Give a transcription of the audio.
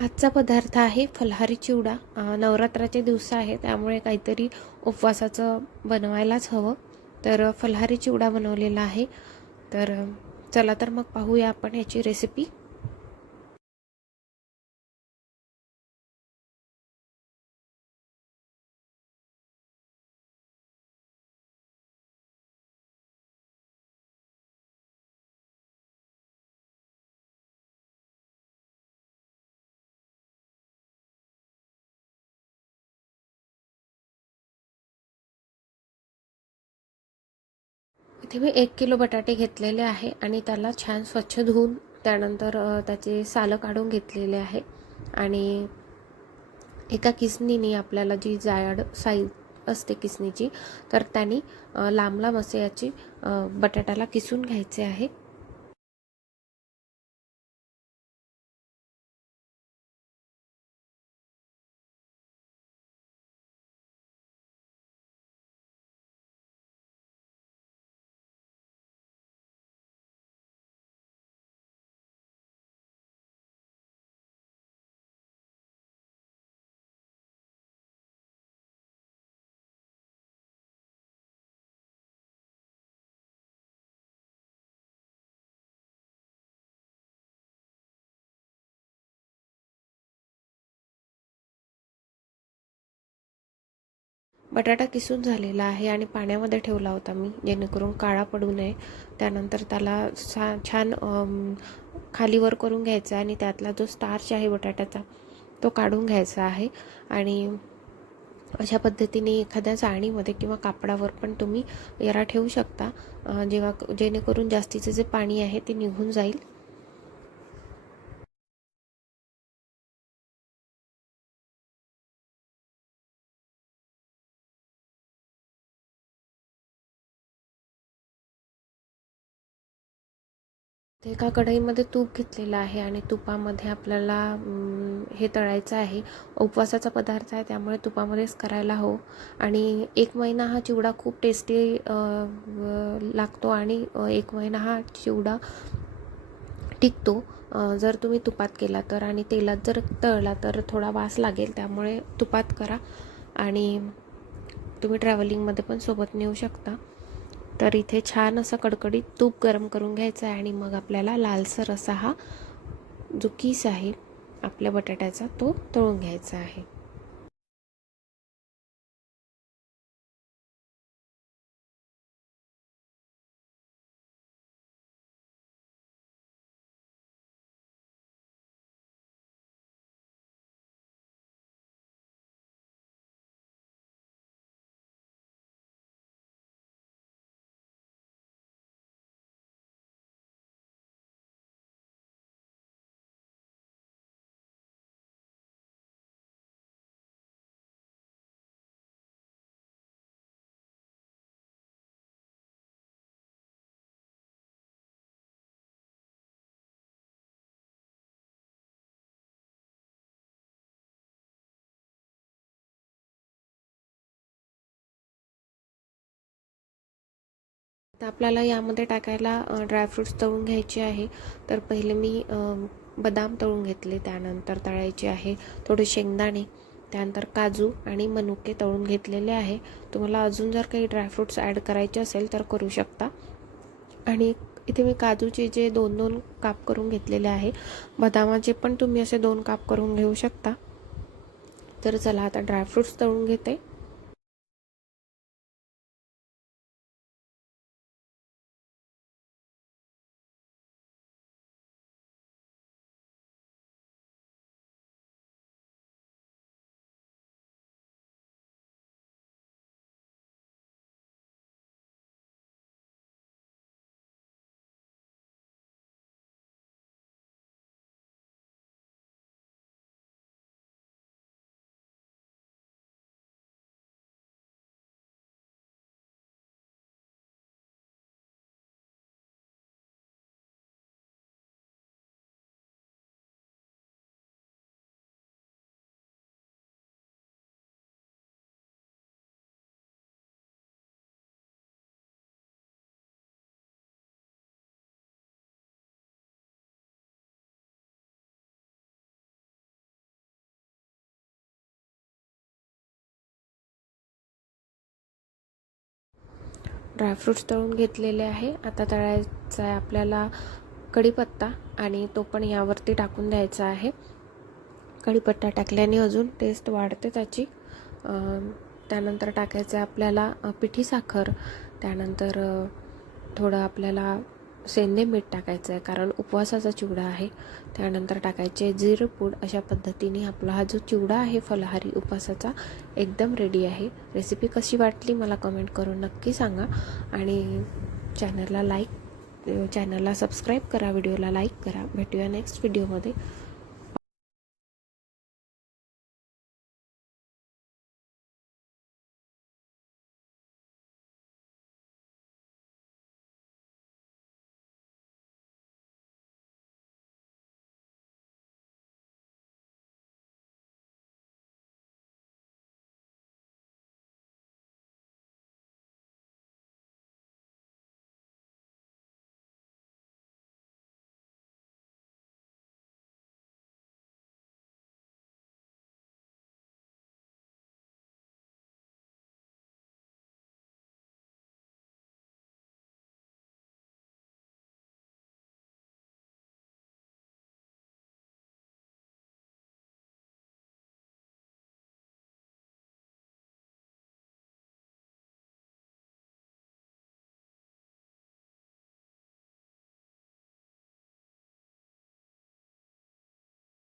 आजचा पदार्थ आहे फलहारी चिवडा. नवरात्राचे दिवस आहे त्यामुळे काहीतरी उपवासाचं बनवायलाच हवं. तर फलहारी चिवडा बनवलेला आहे. तर चला तर मग पाहूया आपण याची रेसिपी इथे मी एक किलो बटाटे घेतलेले आहे आणि त्याला छान स्वच्छ धुवून त्यानंतर त्याचे सालं काढून घेतलेले आहे. आणि एका किसनीने आपल्याला जी जाड साईज असते किसनीची तर त्याने लांब लांब असे याची बटाट्याला किसून घ्यायचे आहे. बटाटा किसून झालेला आहे आणि पाण्यामध्ये ठेवला होता मी जेणेकरून काळा पडू नये. त्यानंतर त्याला सा छान खालीवर करून घ्यायचा आणि त्यातला जो स्टार्च आहे बटाट्याचा तो काढून घ्यायचा आहे. आणि अशा पद्धतीने एखाद्या चाळणीमध्ये किंवा कापडावर पण तुम्ही याला ठेवू शकता. जेव्हा जेणेकरून जास्तीचं जे पाणी आहे ते निघून जाईल. ते एका कढईमध्ये तूप घेतलेलं आहे आणि तुपामध्ये आपल्याला हे तळायचं आहे. उपवासाचा पदार्थ आहे त्यामुळे तुपामध्येच करायला हो आणि एक महिना हा चिवडा खूप टेस्टी लागतो आणि एक महिना हा चिवडा टिकतो. जर तुम्ही तुपात केला तर आणि तेलात जर तळला तर थोडा वास लागेल त्यामुळे तुपात करा. आणि तुम्ही ट्रॅव्हलिंगमध्ये पण सोबत नेऊ शकता. तर इथे छान असं कडकडीत तूप गरम करून घ्यायचं आहे आणि मग आपल्याला लालसर असा हा जो किस आहे आपल्या बटाट्याचा तो तळून घ्यायचा आहे. तर आपल्याला यामध्ये टाकायला ड्रायफ्रूट्स तळून घ्यायचे आहे. तर पहिले मी बदाम तळून घेतले. त्यानंतर तळायचे आहे थोडे शेंगदाणे त्यानंतर काजू आणि मनुके तळून घेतलेले आहे. तुम्हाला अजून जर काही ड्रायफ्रूट्स ॲड करायचे असेल तर करू शकता. आणि इथे मी काजूचे जे दोन दोन काप करून घेतलेले आहे बदामाचे पण तुम्ही असे दोन काप करून घेऊ शकता. तर चला आता ड्रायफ्रूट्स तळून घेते. ड्रायफ्रूट्स तळून घेतलेले आहे. आता तळायचा आहे आपल्याला कढीपत्ता आणि तो पण यावरती टाकून द्यायचा आहे. कढीपत्ता टाकल्याने अजून टेस्ट वाढते त्याची. त्यानंतर टाकायचं आहे आपल्याला पिठी साखर. त्यानंतर थोडं आपल्याला सेंदे मीठ टाकायचं आहे कारण उपवासाचा चिवडा आहे. त्यानंतर टाकायचे जिरं पूड अशा पद्धतीने आपला हा जो चिवडा आहे फलाहारी उपवासाचा एकदम रेडी आहे. रेसिपी कशी वाटली मला कमेंट करून नक्की सांगा. आणि चॅनलला लाईक चॅनलला सबस्क्राईब करा व्हिडिओला लाईक करा. भेटूया नेक्स्ट व्हिडिओमध्ये